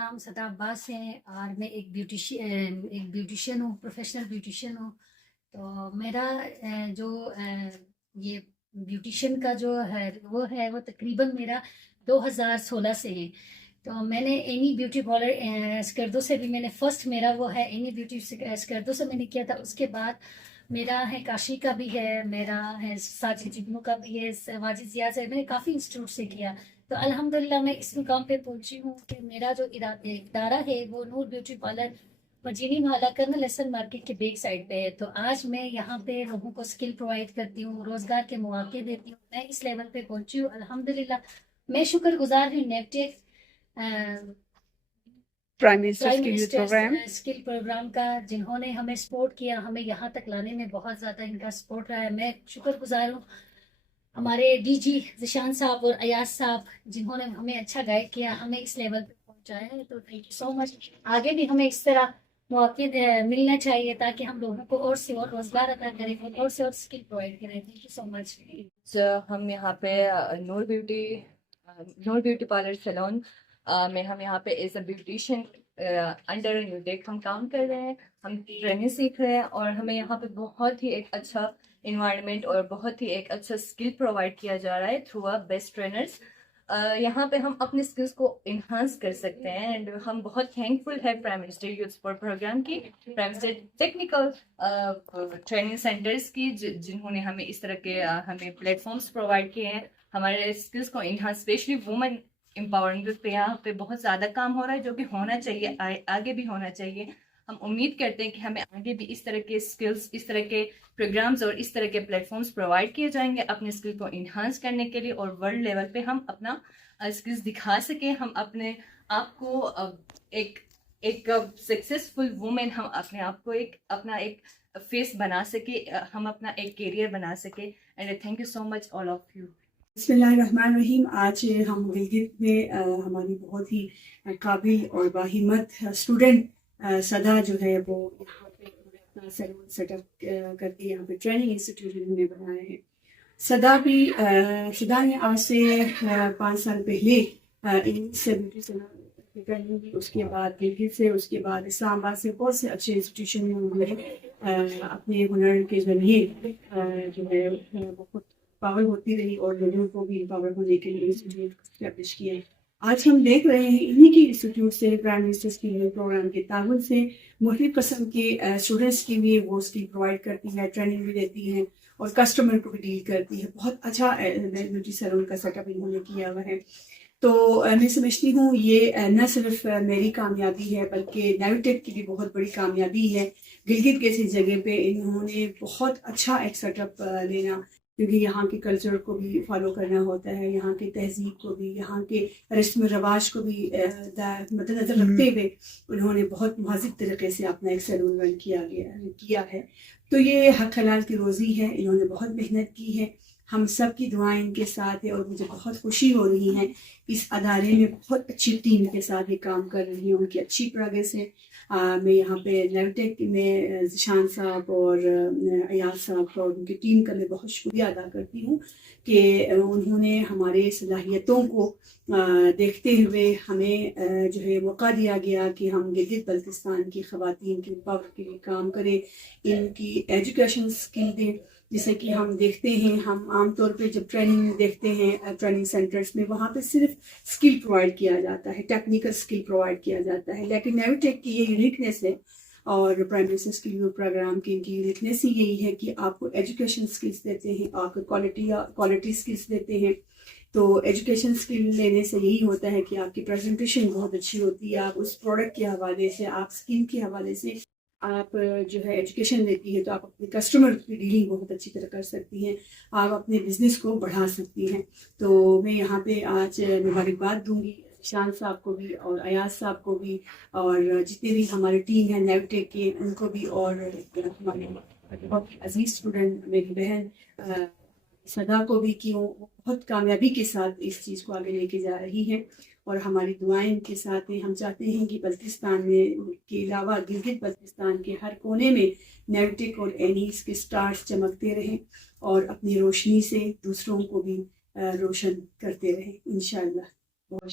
नाम सदा अब्बास है और मैं एक ब्यूटिशियन हूँ, प्रोफेशनल ब्यूटिशियन हूँ। तो मेरा ये ब्यूटिशियन का जो है वो तकरीबन मेरा 2016 से है। तो मैंने एनी ब्यूटी पार्लर स्कर्दो से भी मैंने फर्स्ट मेरा वो है एनी ब्यूटी स्कर्दो से मैंने किया था। उसके बाद मेरा है काशी का भी है, मेरा है साजिद जुगनू का भी है, वाजिद जिया से मैंने काफ़ी इंस्टीट्यूट से किया। तो अल्हम्दुलिल्लाह मैं इस मुकाम पे पहुंची हूँ कि मेरा जो इदारा है वो नूर ब्यूटी पार्लर मजीनी मोहल्ला कर्नल हसन मार्केट के बैक साइड पे है। तो आज मैं यहाँ पे लोगों को स्किल प्रोवाइड करती हूँ, रोजगार के मौके देती हूँ। मैं इस लेवल पे पहुंची हूँ अल्हम्दुलिल्लाह। मैं शुक्रगुजार हूँ NAVTTC prime prime minister skill program का, जिन्होंने हमें सपोर्ट किया, हमें यहाँ तक लाने में बहुत ज़्यादा इनका सपोर्ट रहा है। मैं शुक्रगुजार हूँ हमारे डीजी जिशान साहब और अयाज साहब, जिन्होंने हमें अच्छा गाइड किया, हमें इस लेवल पे पहुंचाया है। तो थैंक यू सो मच। आगे भी हमें इस तरह मौके मिलना चाहिए ताकि हम लोगों को और से और रोजगार अदा करें और से और स्किल प्रोवाइड करें। Thank you so much. हम यहाँ पे नूर ब्यूटी पार्लर सैलून में हम यहाँ पे as a beautician under Newtech हम काम कर रहे हैं। हम ट्रेनिंग सीख रहे हैं और हमें यहाँ पे बहुत ही एक अच्छा इन्वायरमेंट और बहुत ही एक अच्छा स्किल प्रोवाइड किया जा रहा है थ्रू अ बेस्ट ट्रेनर्स। यहाँ पे हम अपने स्किल्स को इन्हांस कर सकते हैं एंड हम बहुत थैंकफुल है prime minister youth support program की, prime minister technical training centres की, जिन्होंने हमें इस तरह के हमें प्लेटफॉर्म्स प्रोवाइड किए हैं हमारे स्किल्स को इन्हांस, स्पेशली वुमेन एम्पावरमेंट पे यहाँ पे बहुत ज़्यादा काम हो रहा है जो कि होना चाहिए, आगे भी होना चाहिए। हम उम्मीद करते हैं कि हमें आगे भी इस तरह के स्किल्स, इस तरह के प्रोग्राम्स और इस तरह के प्लेटफॉर्म्स प्रोवाइड किए जाएंगे अपने स्किल को इन्हांस करने के लिए और वर्ल्ड लेवल पे हम अपना स्किल्स दिखा सकें। हम अपने आप को एक सक्सेसफुल वुमेन, हम अपने आप को अपना एक फेस बना सके, हम अपना एक कैरियर बना सके। And thank you so much all of you. बिस्मिल्लाहिर्रहमानिर्रहीम। आज हम गिलगित में हमारी बहुत ही काबिल और बाहिम्मत स्टूडेंट सदा जो है वो यहाँ पे अपना सैलून सेटअप करके यहाँ पे ट्रेनिंग इंस्टीट्यूट उन्होंने बनाया है। सदा ने आज से 5 साल पहले से ब्यूटी सैलून ट्रेनिंग की, उसके बाद गिलगित से, उसके बाद इस्लामाबाद से बहुत से अच्छे इंस्टीट्यूशन में उन्होंने अपने हुनर के जरिए जो है बहुत पावर होती रही और लोगों को भी पावर होने के लिए इंस्टीट्यूट स्टैब्लिश किए। आज हम देख रहे हैं इन्हीं की इंस्टीट्यूट से, प्राइम मिनिस्टर स्किल प्रोग्राम के ताउन से मुख्तलिफ किस्म के स्टूडेंट्स के लिए वो स्किल प्रोवाइड करती है, ट्रेनिंग भी देती है और कस्टमर को भी डील करती है। बहुत अच्छा ब्यूटी सैलून का सेटअप इन्होंने किया हुआ है। तो मैं समझती हूँ ये न सिर्फ मेरी कामयाबी है बल्कि नेवटेक की भी बहुत बड़ी कामयाबी है। गिलगित जैसी जगह पे इन्होंने बहुत अच्छा एक सेटअप लेना, क्योंकि यहाँ के कल्चर को भी फॉलो करना होता है, यहाँ की तहजीब को भी, यहाँ के रस्म रवाज को भी मद्देनजर रखते हुए उन्होंने बहुत महज़िब तरीके से अपना एक सैलून रन किया है। तो ये हक हलाल की रोज़ी है, इन्होंने बहुत मेहनत की है, हम सब की दुआएं इनके साथ है और मुझे बहुत खुशी हो रही है इस अदारे में बहुत अच्छी टीम के साथ ये काम कर रही हूँ, उनकी अच्छी प्रोग्रेस है। मैं यहाँ पे नेवटेक में जिशान साहब और अयाज साहब और उनकी टीम का मैं बहुत शुक्रिया अदा करती हूँ कि उन्होंने हमारे सलाहियतों को देखते हुए हमें जो है मौका दिया गया कि हम गिलगित बल्तिस्तान की ख़वातीन की पावर के लिए काम करें, इनकी एजुकेशन स्किल दें। जैसे कि हम देखते हैं, हम आमतौर पे जब ट्रेनिंग देखते हैं ट्रेनिंग सेंटर्स में, वहाँ पे सिर्फ स्किल प्रोवाइड किया जाता है, टेक्निकल स्किल प्रोवाइड किया जाता है। लेकिन नेवटेक की ये यूनिकनेस है और प्राइम मिनिस्टर स्किल प्रोग्राम की इनकी यूनिकनेस ही यही है कि आपको एजुकेशन स्किल्स देते हैं, आपको क्वालिटी स्किल्स देते हैं। तो एजुकेशन स्किल लेने से यही होता है कि आपकी प्रेजेंटेशन बहुत अच्छी होती है, आप उस प्रोडक्ट के हवाले से, आप स्किल के हवाले से आप जो है एजुकेशन लेती है तो आप अपने कस्टमर की डीलिंग बहुत अच्छी तरह कर सकती हैं, आप अपने बिजनेस को बढ़ा सकती हैं। तो मैं यहाँ पे आज मुबारकबाद दूंगी शान साहब को भी और अयाज साहब को भी और जितने भी हमारी टीम है नेवटेक के उनको भी, और हमारे बहुत अजीज स्टूडेंट मेरी बहन सदा को भी, कि वो बहुत कामयाबी के साथ इस चीज़ को आगे लेके जा रही है और हमारी दुआएं इनके साथ हैं। हम चाहते हैं कि बल्तिस्तान में के अलावा गिलगित बल्तिस्तान के हर कोने में नेवटेक और एनीस के स्टार्स चमकते रहें और अपनी रोशनी से दूसरों को भी रोशन करते रहें इंशाअल्लाह। बहुत